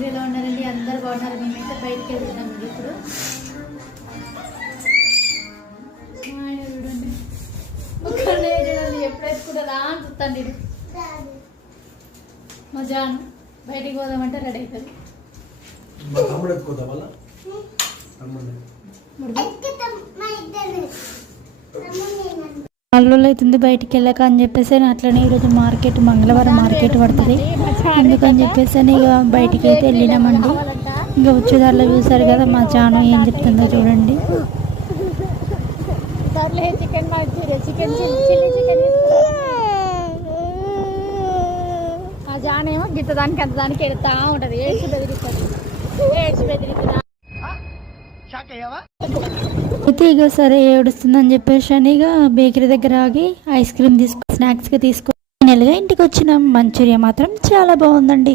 అందరూ ఎలా ఉన్నారండి? అందరూ బాగున్నారు. మేమైతే బయటికి వెళ్తున్నామండి ఇప్పుడు. చూడండి చూడండి ఎప్పుడైతే కూడా రా అని చూస్తాండి. మా జాను బయటికి పోదామంటే రెడీ అవుతుంది. నాలుగు అవుతుంది బయటికి వెళ్ళక అని చెప్పేసి అట్లనే ఈరోజు మార్కెట్ మంగళవారం మార్కెట్ పడుతుంది అందుకని చెప్పేసి ఇక బయటికి అయితే వెళ్ళినామండి. ఇంకా వచ్చేదారిలో చూసారు కదా మా జాను ఏం చెప్తుందో చూడండి. జానేమో గిట్ట దానికి అంత దానికి వెళ్తా ఉంటది. ఏడ్చి బెదిరిస్తుంది. అయితే ఇక సరే ఏడుస్తుందని చెప్పేసి అని ఇక బేకరీ దగ్గర ఆగి ఐస్ క్రీమ్ స్నాక్స్గా తీసుకొని ఫైనల్గా ఇంటికి వచ్చినాం. మంచూరియా మాత్రం చాలా బాగుందండి.